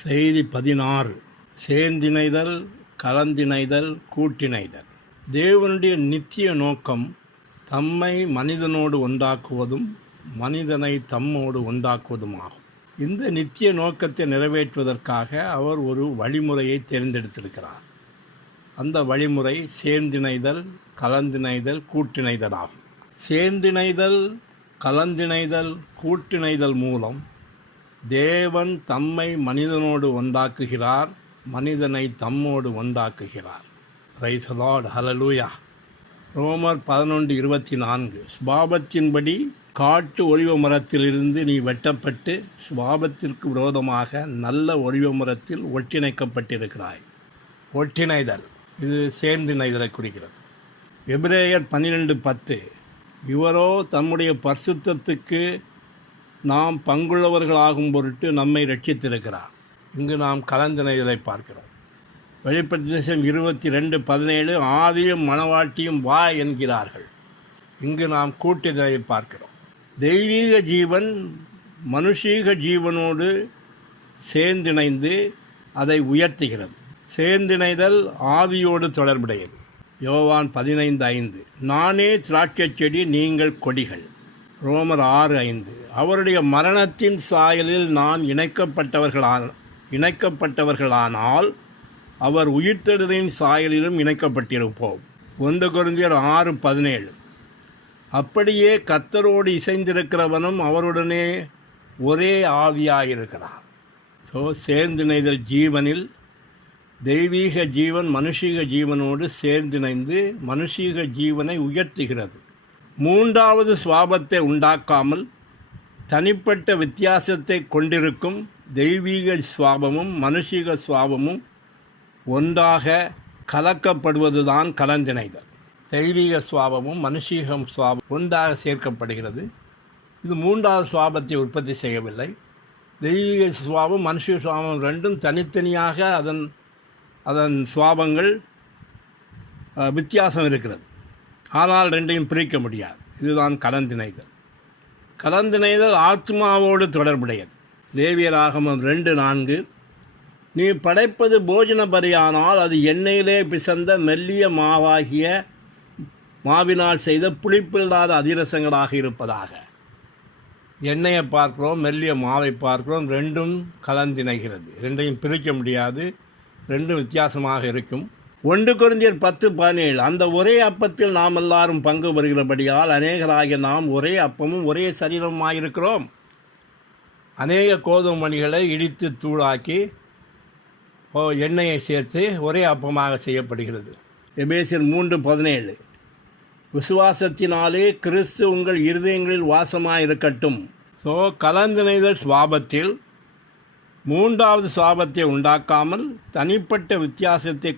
செய்தி 16. சேர்ந்திணைதல், கலந்திணைதல், கூட்டிணைதல். தேவனுடைய நித்திய நோக்கம் தம்மை மனிதனோடு ஒன்றாக்குவதும் மனிதனை தம்மோடு ஒன்றாக்குவதுமாகும். இந்த நித்திய நோக்கத்தை நிறைவேற்றுவதற்காக அவர் ஒரு வழிமுறையை தேர்ந்தெடுத்திருக்கிறார். அந்த வழிமுறை சேர்ந்திணைதல், கலந்திணைதல், கூட்டிணைதல் ஆகும். சேர்ந்திணைதல், கலந்திணைதல், கூட்டிணைதல் மூலம் தேவன் தம்மை மனிதனோடு ஒன்றாக்குகிறார், மனிதனை தம்மோடு ஒன்றாக்குகிறார். பிரைஸ் தி லார்ட், ஹல்லேலூயா. ரோமர் 11:24. சுபாவத்தின்படி காட்டு ஒலிவ மரத்திலிருந்து நீ வெட்டப்பட்டு சுபாவத்திற்கு விரோதமாக நல்ல ஒலிவ மரத்தில் ஒட்டிணைக்கப்பட்டிருக்கிறாய். ஒட்டிணைதல் இது சேர்ந்திணைதலை குறிக்கிறது. எபிரேயர் 12:10. இவரோ தம்முடைய பரிசுத்தத்துக்கு நாம் பங்குள்ளவர்களாகும் பொருட்டு நம்மை ரட்சித்திருக்கிறார். இங்கு நாம் கலந்திணைதலை பார்க்கிறோம். வெளிப்படுத்தின 22:17. ஆவியும் மணவாட்டியும் வா என்கிறார்கள். இங்கு நாம் கூட்டிணைதலை பார்க்கிறோம். தெய்வீக ஜீவன் மனுஷீக ஜீவனோடு சேர்ந்திணைந்து அதை உயர்த்துகிறது. சேர்ந்திணைதல் ஆவியோடு தொடர்புடையது. யோவான் 15:5. நானே திராட்சைச் செடி, நீங்கள் கொடிகள். ரோமர் 6:5. அவருடைய மரணத்தின் சாயலில் நான் இணைக்கப்பட்டவர்களானால் அவர் உயிர்த்தெழுதலின் சாயலிலும் இணைக்கப்பட்டிருப்போம். 1 கொரிந்தியர் 6:17. அப்படியே கர்த்தரோடு இசைந்திருக்கிறவனும் அவருடனே ஒரே ஆவியாயிருக்கிறார். சேர்ந்திணைதல் ஜீவனில் தெய்வீக ஜீவன் மனுஷீக ஜீவனோடு சேர்ந்திணைந்து மனுஷீக ஜீவனை உயர்த்துகிறது. மூன்றாவது சுவாபத்தை உண்டாக்காமல் தனிப்பட்ட வித்தியாசத்தை கொண்டிருக்கும் தெய்வீக சுவாபமும் மனுஷீக சுவாபமும் ஒன்றாக கலக்கப்படுவதுதான் கலந்திணைதல். தெய்வீக சுவாபமும் மனுஷீக சுவாபம் ஒன்றாக சேர்க்கப்படுகிறது. இது மூன்றாவது சுவாபத்தை உற்பத்தி செய்யவில்லை. தெய்வீக சுவாபம் மனுஷீக சுவாபம் ரெண்டும் தனித்தனியாக அதன் சுவாபங்கள் வித்தியாசம் இருக்கிறது. ஆனால் ரெண்டையும் பிரிக்க முடியாது. இதுதான் கலந்திணைதல். கலந்திணைதல் ஆத்மாவோடு தொடர்புடையது. லேவியராகமம் 2:4. நீ படைப்பது போஜன பலியானால் அது எண்ணெயிலே பிசைந்த மெல்லிய மாவாகிய மாவினால் செய்த புளிப்பில்லாத அதிரசங்களாக இருப்பதாக. எண்ணெயை பார்க்கிறோம், மெல்லிய மாவை பார்க்கிறோம். ரெண்டும் கலந்திணைகிறது. ரெண்டையும் பிரிக்க முடியாது. ரெண்டும் வித்தியாசமாக இருக்கும். 1 கொரிந்தியர் 10:17. அந்த ஒரே அப்பத்தில் நாம் எல்லாரும் பங்கு பெறுகிறபடியால் அநேகராகிய நாம் ஒரே அப்பமும் ஒரே சரீரமாயிருக்கிறோம். அநேக கோதுமை மணிகளை இடித்து தூளாக்கி எண்ணெயை சேர்த்து ஒரே அப்பமாக செய்யப்படுகிறது. எபேசியர் 3:17. விசுவாசத்தினாலே கிறிஸ்து உங்கள் இருதயங்களில் வாசமாயிருக்கட்டும். கலந்திணைதல் சுவாபத்தில் மூன்றாவது சுவாபத்தை உண்டாக்காமல் தனிப்பட்ட வித்தியாசத்தை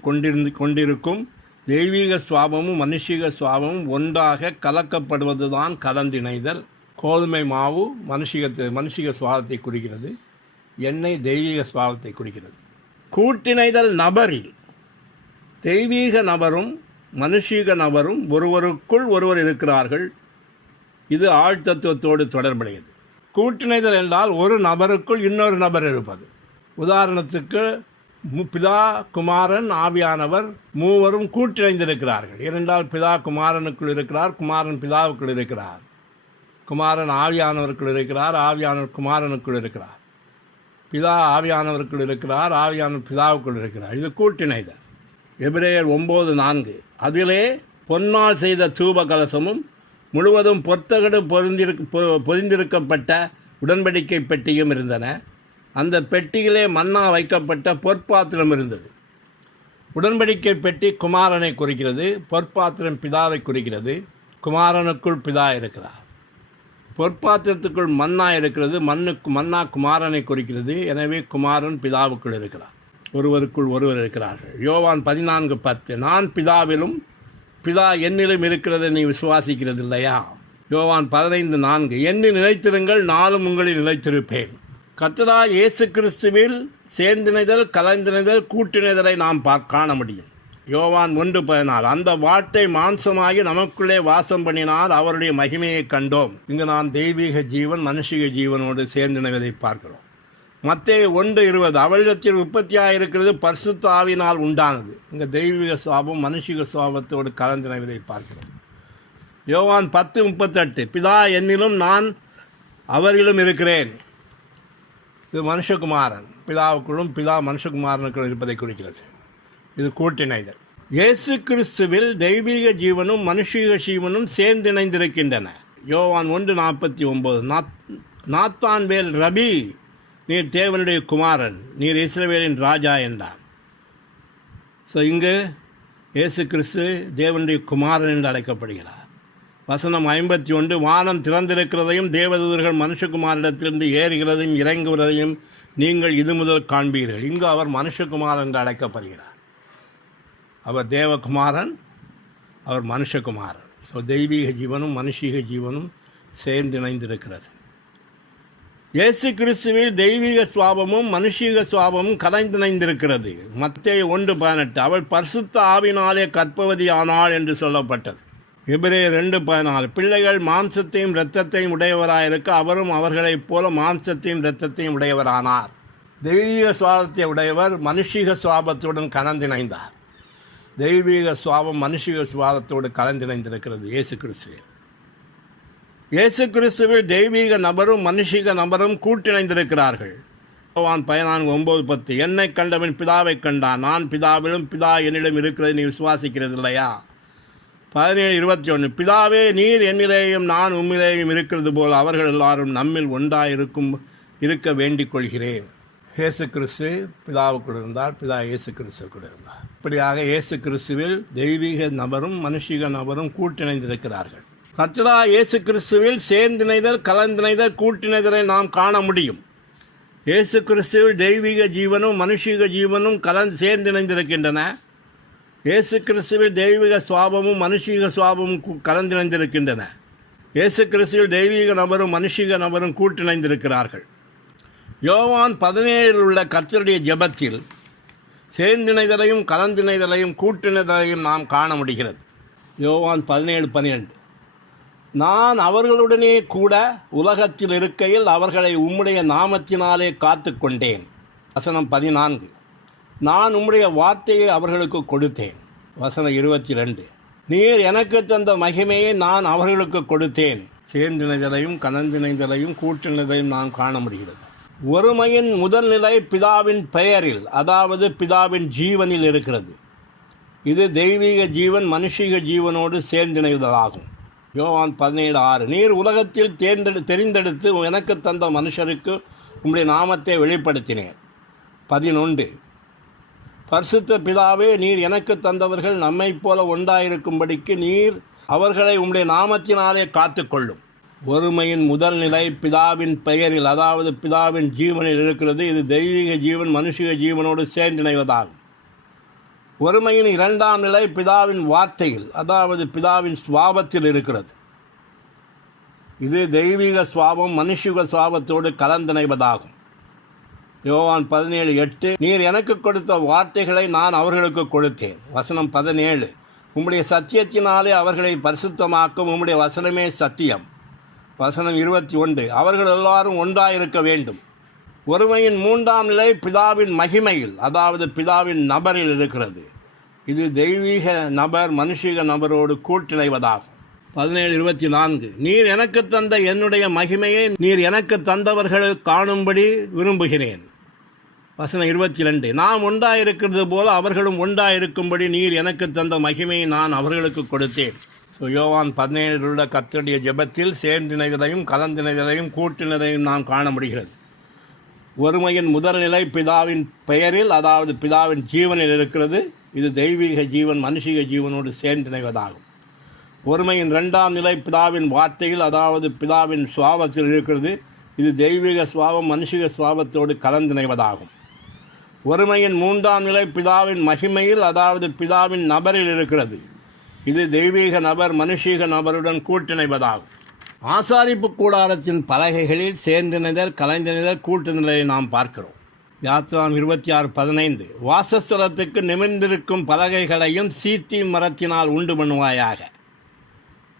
கொண்டிருக்கும் தெய்வீக சுவாபமும் மனுஷீக சுவாபமும் ஒன்றாக கலக்கப்படுவதுதான் கலந்திணைதல். கோதுமை மாவு மனுஷீக சுவாபத்தை குறிக்கிறது. எண்ணெய் தெய்வீக சுவாபத்தை குறிக்கிறது. கூட்டிணைதல் நபரில் தெய்வீக நபரும் மனுஷீக நபரும் ஒருவருக்குள் ஒருவர் இருக்கிறார்கள். இது ஆழ்தத்துவத்தோடு தொடர்புடையது. கூட்டிணைதல் என்றால் ஒரு நபருக்குள் இன்னொரு நபர் இருப்பது. உதாரணத்துக்கு பிதா குமாரன் ஆவியானவர் மூவரும் கூட்டிணைந்திருக்கிறார்கள். ஏனென்றால் பிதா குமாரனுக்குள் இருக்கிறார், குமாரன் பிதாவுக்குள் இருக்கிறார், குமாரன் ஆவியானவருக்குள் இருக்கிறார், ஆவியானவர் குமாரனுக்குள் இருக்கிறார், பிதா ஆவியானவருக்குள் இருக்கிறார், ஆவியானவர் பிதாவுக்குள் இருக்கிறார். இது கூட்டிணைதல். எபிரேயர் 9:4. அதிலே பொன்னால் செய்த தூப கலசமும் முழுவதும் பொற்தகடு பொதிந்திருக்கப்பட்ட உடன்படிக்கை பெட்டியும் இருந்தன. அந்த பெட்டியிலே மன்னா வைக்கப்பட்ட பொற்பாத்திரம் இருந்தது. உடன்படிக்கை பெட்டி குமாரனை குறிக்கிறது, பொற்பாத்திரம் பிதாவை குறிக்கிறது. குமாரனுக்குள் பிதா இருக்கிறார். பொற்பாத்திரத்துக்குள் மன்னா இருக்கிறது. மன்னா குமாரனை குறிக்கிறது. எனவே குமாரன் பிதாவுக்குள் இருக்கிறார். ஒருவருக்குள் ஒருவர் இருக்கிறார்கள். யோவான் 14:10. நான் பிதாவிலும் பிதா என்னிலும் இருக்கிறது நீ விசுவாசிக்கிறது இல்லையா? யோவான் 15:4. என்னில் நிலைத்திருங்கள், நானும் உங்களில் நிலைத்திருப்பேன். கர்த்தராகிய இயேசு கிறிஸ்துவில் சேர்ந்திணைதல், கலந்திணைதல், கூட்டிணைதலை நாம் காண முடியும். யோவான் 1:14. அந்த வார்த்தை மாம்சமாகி நமக்குள்ளே வாசம் பண்ணினால் அவருடைய மகிமையை கண்டோம். இங்கு நாம் தெய்வீக ஜீவன் மனுஷிக ஜீவனோடு சேர்ந்திணைவதை பார்க்கிறோம். மத்தேயு 1:20 அவளிடத்தில் உற்பத்தியாக இருக்கிறது பரிசுத்த ஆவியினால் உண்டானது. இங்கே தெய்வீக சுவாபம் மனுஷிக சுவாபத்தோடு கலந்திணைவதை பார்க்கிறோம். யோவான் 10:38 பிதா என்னிலும் நான் அவரிலும் இருக்கிறேன். இது மனுஷகுமாரன் பிதாவுக்குள்ளும் பிதா மனுஷகுமாரனுக்குள்ளும் இருப்பதை குறிக்கிறது. இது கூட்டிணைதல். இயேசு கிறிஸ்துவில் தெய்வீக ஜீவனும் மனுஷீக ஜீவனும் சேர்ந்திணைந்திருக்கின்றன. யோவான் 1:49 நாத்தான்வேல் ரபி, நீர் தேவனுடைய குமாரன், நீர் இஸ்ரவேலின் ராஜா என்றான். ஸோ இங்கு இயேசு கிறிஸ்து தேவனுடைய குமாரன் என்று அழைக்கப்படுகிறார். வசனம் 51 வானம் திறந்திருக்கிறதையும் தேவதூதர்கள் மனுஷகுமாரிடத்திலிருந்து ஏறுகிறதையும் இறங்குவதையும் நீங்கள் இது முதல் காண்பீர்கள். இங்கு அவர் மனுஷகுமாரன் என்று அழைக்கப்படுகிறார். அவர் தேவகுமாரன், அவர் மனுஷகுமாரன். ஸோ தெய்வீக ஜீவனும் மனுஷீக ஜீவனும் சேர்ந்திணைந்திருக்கிறது. இயேசு கிறிஸ்துவில் தெய்வீக சுவாபமும் மனுஷீக சுவாபமும் கலந்திணைந்திருக்கிறது. மத்தேயு 1:18 அவள் பரிசுத்த ஆவினாலே கற்பவதி ஆனாள் என்று சொல்லப்பட்டது. எபிரேயர் 2:14 பிள்ளைகள் மாம்சத்தையும் இரத்தத்தையும் உடையவராயிருக்க அவரும் அவர்களைப் போல மாம்சத்தையும் இரத்தத்தையும் உடையவரானார். தெய்வீக சுவாபத்தை உடையவர் மனுஷீக சுவாபத்துடன் கலந்திணைந்தார். தெய்வீக சுவாபம் மனுஷீக சுவாபத்தோடு கலந்திணைந்திருக்கிறது. இயேசு கிறிஸ்துவில் தெய்வீக நபரும் மனுஷீக நபரும் கூட்டிணைந்திருக்கிறார்கள். யோவான் 14:9-10 என்னை கண்டவன் பிதாவை கண்டான், நான் பிதாவிலும் பிதா என்னிடம் இருக்கிறது நீ விசுவாசிக்கிறது இல்லையா? 17:21 பிதாவே நீர் என்னிலேயும் நான் உம்மிலேயும் இருக்கிறது போல் அவர்கள் எல்லாரும் நம்மில் இருக்க வேண்டிக் கொள்கிறேன். இயேசு கிறிஸ்து பிதாவுக்குள் இருந்தார், பிதா இயேசு கிறிஸ்துக்குள் இருந்தார். இப்படியாக இயேசு கிறிஸ்துவில் தெய்வீக நபரும் மனுஷீக நபரும் கூட்டிணைந்திருக்கிறார்கள். கர்த்தராகிய இயேசு கிறிஸ்துவில் சேர்ந்திணைதல் கலந்திணைதல் கூட்டிணைதலை நாம் காண முடியும். இயேசு கிறிஸ்துவில் தெய்வீக ஜீவனும் மனுஷீக ஜீவனும் சேர்ந்திணைந்திருக்கின்றன. இயேசு கிறிஸ்துவில் தெய்வீக சுவாபமும் மனுஷீக சுவாபமும் கலந்திணைந்திருக்கின்றன. இயேசு கிறிஸ்துவில் தெய்வீக நபரும் மனுஷீக நபரும் கூட்டிணைந்திருக்கிறார்கள். யோவான் 17 உள்ள கர்த்தருடைய ஜெபத்தில் சேர்ந்திணைதலையும் கலந்திணைதலையும் கூட்டிணைதலையும் நாம் காண முடிகிறது. யோவான் 17:12 நான் அவர்களுடனே கூட உலகத்தில் இருக்கையில் அவர்களை உம்முடைய நாமத்தினாலே காத்து கொண்டேன். வசனம் 14 நான் உம்முடைய வார்த்தையை அவர்களுக்கு கொடுத்தேன். வசனம் 22 நீர் எனக்கு தந்த மகிமையை நான் அவர்களுக்கு கொடுத்தேன். சேர்ந்திணைதலையும் கலந்திணைதலையும் கூட்டிணைதலையும் நாம் காண முடிகிறது. ஒருமையின் முதல் நிலை பிதாவின் பெயரில், அதாவது பிதாவின் ஜீவனில் இருக்கிறது. இது தெய்வீக ஜீவன் மனுஷீக ஜீவனோடு சேர்ந்திணைவதாகும். யோவான் 17:6 நீர் உலகத்தில் தெரிந்தெடுத்து எனக்கு தந்த மனுஷருக்கு உம்முடைய நாமத்தை வெளிப்படுத்தினேன். 11 பரிசுத்த பிதாவே நீர் எனக்கு தந்தவர்கள் நம்மைப் போல ஒன்றாயிருக்கும்படிக்கு நீர் அவர்களை உம்முடைய நாமத்தினாலே காத்துக்கொள்ளும். ஒருமையின் முதல் நிலை பிதாவின் பெயரில், அதாவது பிதாவின் ஜீவனில் இருக்கிறது. இது தெய்வீக ஜீவன் மனுஷீக ஜீவனோடு சேர்ந்திணைவதாகும். ஒருமையின் இரண்டாம் நிலை பிதாவின் வார்த்தையில், அதாவது பிதாவின் சுவாபத்தில் இருக்கிறது. இது தெய்வீக சுவாபம் மனுஷீக சுவாபத்தோடு கலந்திணைவதாகும். யோவான் 17:8 நீர் எனக்கு கொடுத்த வார்த்தைகளை நான் அவர்களுக்கு கொடுத்தேன். வசனம் 17 உம்முடைய சத்தியத்தினாலே அவர்களை பரிசுத்தமாக்கும், உம்முடைய வசனமே சத்தியம். வசனம் 21 அவர்கள் எல்லாரும் ஒன்றாயிருக்க வேண்டும். ஒருமையின் மூன்றாம் நிலை பிதாவின் மகிமையில், அதாவது பிதாவின் நபரில் இருக்கிறது. இது தெய்வீக நபர் மனுஷீக நபரோடு கூட்டிணைவதாகும். 17:24 நீர் எனக்கு தந்த என்னுடைய மகிமையை நீர் எனக்கு தந்தவர்கள் காணும்படி விரும்புகிறேன். வசனம் 22 நாம் ஒன்றாயிருக்கிறது போல அவர்களும் ஒன்றாயிருக்கும்படி நீர் எனக்கு தந்த மகிமையை நான் அவர்களுக்கு கொடுத்தேன். ஸோ யோவான் 17 உள்ள கர்த்தருடைய ஜெபத்தில் சேர்ந்திணைதலையும் கலந்திணைதலையும் கூட்டிணைதலையும் நாம் காண முடிகிறது. ஒருமையின் முதல் நிலை பிதாவின் பெயரில், அதாவது பிதாவின் ஜீவனில் இருக்கிறது. இது தெய்வீக ஜீவன் மனுஷீக ஜீவனோடு சேர்ந்திணைவதாகும். ஒருமையின் இரண்டாம் நிலை பிதாவின் வார்த்தையில், அதாவது பிதாவின் சுவாபத்தில் இருக்கிறது. இது தெய்வீக சுவாபம் மனுஷீக சுவாபத்தோடு கலந்திணைவதாகும். ஒருமையின் மூன்றாம் நிலை பிதாவின் மகிமையில், அதாவது பிதாவின் நபரில் இருக்கிறது. இது தெய்வீக நபர் மனுஷீக நபருடன் கூட்டிணைவதாகும். ஆசாரிப்பு கூடாரத்தின் பலகைகளில் சேர்ந்திணைதல் கலந்திணைதல் கூட்டிணைதலை நாம் பார்க்கிறோம். யாத்ராம் 26:15 வாசஸ்தலத்துக்கு நிமிர்ந்திருக்கும் பலகைகளையும் சீத்தி மரத்தினால் உண்டு பண்ணுவாயாக.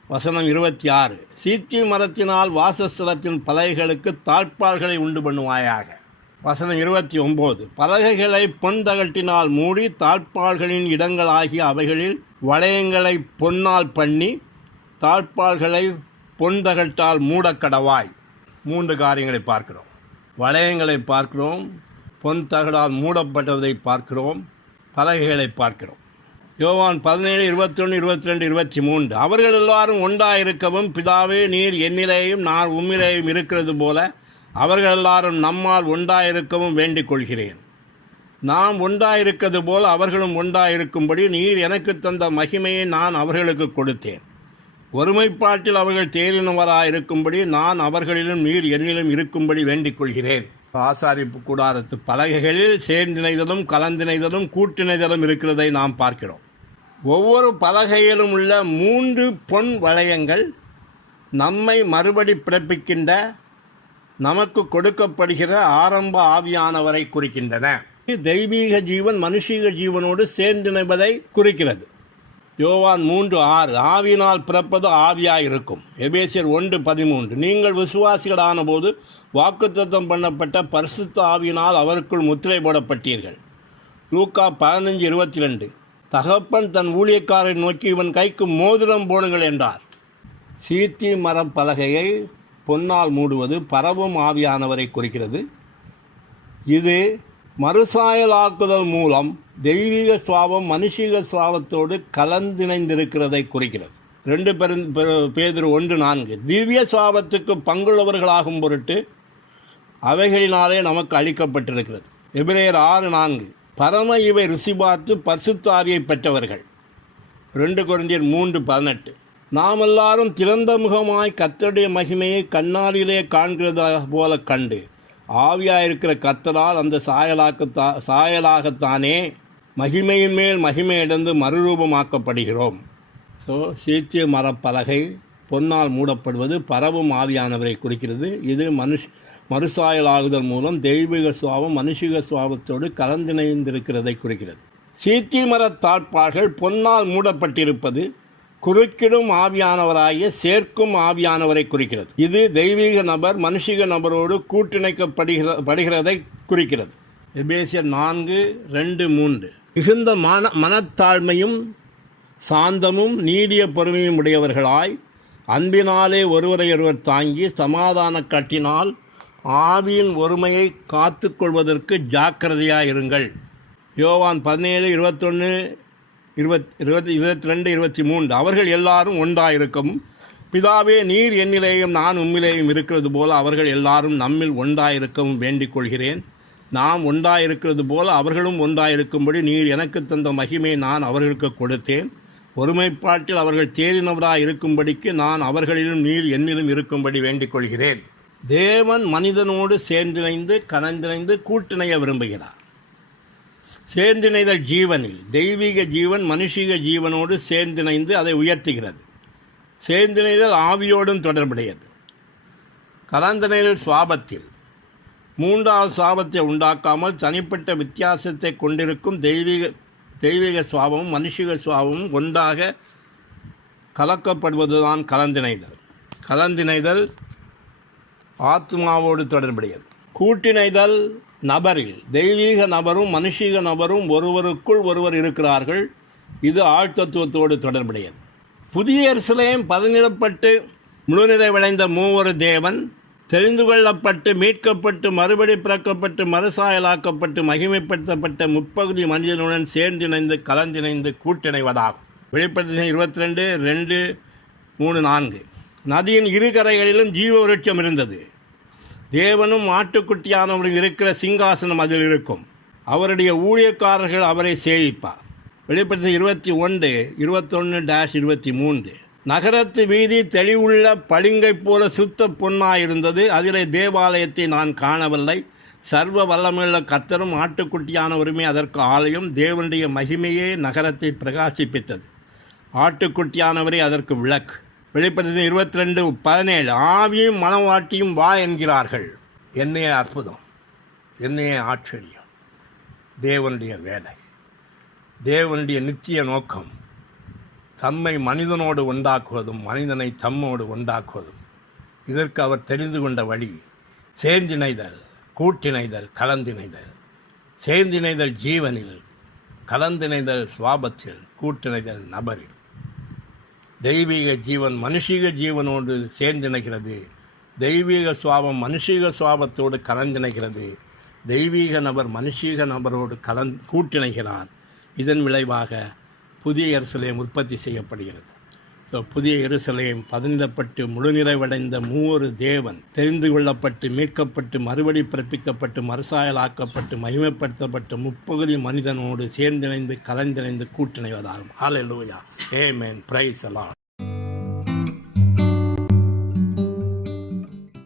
வசனம் 26 சீத்தி மரத்தினால் வாசஸ்தலத்தின் பலகைகளுக்கு தாழ்பால்களை உண்டு பண்ணுவாயாக. வசனம் 29. பலகைகளை பொன் தகட்டினால் மூடி தாழ்பாள்களின் இடங்களாகிய அவைகளில் வளையங்களை பொன்னால் பண்ணி தாழ்பாள்களை பொன் தகட்டால் மூடக்கடவாய். 3 காரியங்களை பார்க்கிறோம். வளையங்களை பார்க்கிறோம், பொன் தகடால் மூடப்பட்டதை பார்க்கிறோம், பலகைகளை பார்க்கிறோம். யோவான் 17, 21, 22, 23. அவர்கள் எல்லாரும் ஒன்றாயிருக்கவும் பிதாவே நீர் என்னிலேயும் நான் உம்மிலேயும் இருக்கிறது போல அவர்கள் எல்லாரும் நம்மால் ஒன்றாயிருக்கவும் வேண்டிக் கொள்கிறேன். நாம் ஒன்றாயிருக்கிறது போல் அவர்களும் ஒன்றாயிருக்கும்படி நீர் எனக்கு தந்த மகிமையை நான் அவர்களுக்கு கொடுத்தேன். ஒருமைப்பாட்டில் அவர்கள் தேறினவராயிருக்கும்படி நான் அவர்களிலும் நீர் என்னிலும் இருக்கும்படி வேண்டிக் கொள்கிறேன். ஆசாரிப்பு கூடாரத்து பலகைகளில் சேர்ந்திணைதலும் கலந்திணைதலும் கூட்டிணைதலும் இருக்கிறதை நாம் பார்க்கிறோம். ஒவ்வொரு பலகையிலும் உள்ள 3 பொன் வளையங்கள் நம்மை மறுபடி பிறப்பிக்கின்ற நமக்கு கொடுக்கப்படுகிற ஆரம்ப ஆவியானவரை குறிக்கின்றன. தெய்வீக ஜீவன் மனுஷீக ஜீவனோடு சேர்ந்திணைவதை குறிக்கிறது. யோவான் 3:6. ஆவியினால் பிறப்பது ஆவியாயிருக்கும். எபேசியர் 1:13. நீங்கள் விசுவாசிகளான போது வாக்குத்தத்தம் பண்ணப்பட்ட பரிசுத்த ஆவியினால் அவருக்குள் முத்திரை போடப்பட்டீர்கள். லூக்கா 15:22. தகப்பன் தன் ஊழியக்காரரை நோக்கி இவன் கைக்கு மோதிரம் போடுங்கள் என்றார். சீத்தி மரம் பலகையை பொன்னால் மூடுவது பரவும் ஆவியானவரை குறிக்கிறது. இது மறுசாயலாக்குதல் மூலம் தெய்வீக சுவாபம் மனுஷீக சுவாபத்தோடு கலந்திணைந்திருக்கிறதை குறிக்கிறது. 2 பேதுரு 1:4. திவ்ய சுவாபத்துக்கு பங்குள்ளவர்களாகும் பொருட்டு அவைகளினாலே நமக்கு அளிக்கப்பட்டிருக்கிறது. எபிரேயர் 6:4. பரம இவை ருசி பார்த்து பரிசுத்த ஆவியை பெற்றவர்கள். 2 கொரிந்தியர் 3:18. நாம் எல்லாரும் திறந்த முகமாய் கர்த்தருடைய மகிமையை கண்ணாடியிலே காண்கிறதா போல கண்டு ஆவியாயிருக்கிற கர்த்தரால் அந்த சாயலாகத்தானே மகிமையின் மேல் மகிமையடைந்து மறுரூபமாக்கப்படுகிறோம். ஸோ சீத்திய மரப்பலகை பொன்னால் மூடப்படுவது பரவும் ஆவியானவரை குறிக்கிறது. இது மறுசாயலாகுதல் மூலம் தெய்வீக சுவாபம் மனுஷிக சுவாபத்தோடு கலந்திணைந்திருக்கிறதை குறிக்கிறது. சீத்தி மரத்தாழ்பாள்கள் பொன்னால் மூடப்பட்டிருப்பது குறுக்கிடும் ஆவியானவராகிய சேர்க்கும் ஆவியானவரை குறிக்கிறது. இது தெய்வீக நபர் மனுஷிக நபரோடு கூட்டிணைக்கப்படுகிறதை குறிக்கிறது. எபேசியர் 4:2-3. மிகுந்த மனத்தாழ்மையும் சாந்தமும் நீடிய பொறுமையும் உடையவர்களாய் அன்பினாலே ஒருவரையொருவர் தாங்கி சமாதான கட்டினால் ஆவியின் ஒருமையை காத்து கொள்வதற்கு ஜாக்கிரதையாயிருங்கள். யோவான் 17:21, 22, 23. அவர்கள் எல்லாரும் ஒன்றாயிருக்கவும் பிதாவே நீர் என்னிலேயும் நான் உம்மிலேயும் இருக்கிறது போல அவர்கள் எல்லாரும் நம்மில் ஒன்றாயிருக்கவும் வேண்டிக் கொள்கிறேன். நாம் ஒன்றாயிருக்கிறது போல அவர்களும் ஒன்றாயிருக்கும்படி நீர் எனக்கு தந்த மகிமையை நான் அவர்களுக்கு கொடுத்தேன். ஒருமைப்பாட்டில் அவர்கள் தேறினவராக இருக்கும்படிக்கு நான் அவர்களிலும் நீர் என்னிலும் இருக்கும்படி வேண்டிக் கொள்கிறேன். தேவன் மனிதனோடு சேர்ந்திணைந்து கலந்திணைந்து கூட்டிணைய விரும்புகிறார். சேர்ந்திணைதல் ஜீவனில் தெய்வீக ஜீவன் மனுஷீக ஜீவனோடு சேர்ந்திணைந்து அதை உயர்த்துகிறது. சேர்ந்திணைதல் ஆவியோடும் தொடர்புடையது. கலந்திணைதல் சுவாபத்தில் 3வது சுவாபத்தை உண்டாக்காமல் தனிப்பட்ட வித்தியாசத்தை கொண்டிருக்கும் தெய்வீக சுவாபமும் மனுஷீக சுவாபமும் ஒன்றாக கலக்கப்படுவதுதான் கலந்திணைதல். கலந்திணைதல் ஆத்மாவோடு தொடர்புடையது. கூட்டிணைதல் நபரில் தெய்வீக நபரும் மனுஷீக நபரும் ஒருவருக்குள் ஒருவர் இருக்கிறார்கள். இது ஆழ்த்தத்துவத்தோடு தொடர்புடையது. புதிய எருசலேம் பதனிடப்பட்டு முழுநிறைவடைந்த மூவரு தேவன் தெரிந்து கொள்ளப்பட்டு மீட்கப்பட்டு மறுபடி பிறக்கப்பட்டு மறுசாயலாக்கப்பட்டு மகிமைப்படுத்தப்பட்ட முப்பகுதி மனிதனுடன் சேர்ந்திணைந்து கலந்திணைந்து கூட்டிணைவதாகும். வெளிப்படுத்தின 22:2-3-4. நதியின் இரு கரைகளிலும் ஜீவ விருட்சம் இருந்தது. தேவனும் ஆட்டுக்குட்டியானவரும் இருக்கிற சிங்காசனம் அதில் இருக்கும். அவருடைய ஊழியக்காரர்கள் அவரை சேவிப்பார். வெளிப்படுத்தின 21:21-23. நகரத்து வீதி தெளிவுள்ள பளிங்கை போல சுத்த பொன்னாயிருந்தது. அதிலே தேவாலயத்தை நான் காணவில்லை. சர்வ வல்லமையுள்ள கர்த்தரும் ஆட்டுக்குட்டியானவருமே அதற்கு ஆலயம். தேவனுடைய மகிமையே நகரத்தை பிரகாசிப்பித்தது. ஆட்டுக்குட்டியானவரே அதற்கு விளக்கு. வெளிப்படுத்தின 22:17. ஆவியும் மனவாட்டியும் வா என்கிறார்கள். என்னைய அற்புதம், என்னைய ஆச்சரியம். தேவனுடைய வேலை, தேவனுடைய நித்திய நோக்கம் தம்மை மனிதனோடு உண்டாக்குவதும் மனிதனை தம்மோடு உண்டாக்குவதும். இதற்கு அவர் தெரிந்து கொண்ட வழி சேர்ந்திணைதல், கூட்டிணைதல், கலந்திணைதல். சேர்ந்திணைதல் ஜீவனில், கலந்திணைதல் சுவாபத்தில், கூட்டிணைதல் நபரில். தெய்வீக ஜீவன் மனுஷீக ஜீவனோடு சேர்ந்திணைகிறது. தெய்வீக சுவாபம் மனுஷீக சுவாபத்தோடு கலந்திணைகிறது. தெய்வீக நபர் மனுஷீக நபரோடு கூட்டிணைகிறார். இதன் விளைவாக புதிய எருசலேம் உற்பத்தி செய்யப்படுகிறது. ஸோ புதிய எருசலேம் பதினிடப்பட்டு முழுநிறைவடைந்த மூவொரு தேவன் தெரிந்து கொள்ளப்பட்டு மீட்கப்பட்டு மறுபடி பிறப்பிக்கப்பட்டு மறுசாயலாக்கப்பட்டு மகிமைப்படுத்தப்பட்டு முப்பகுதி மனிதனோடு சேர்ந்திணைந்து கலந்திணைந்து கூட்டிணைவதாகும். ஹல்லேலூயா, ஆமென், பிரைஸ் தி லார்ட்.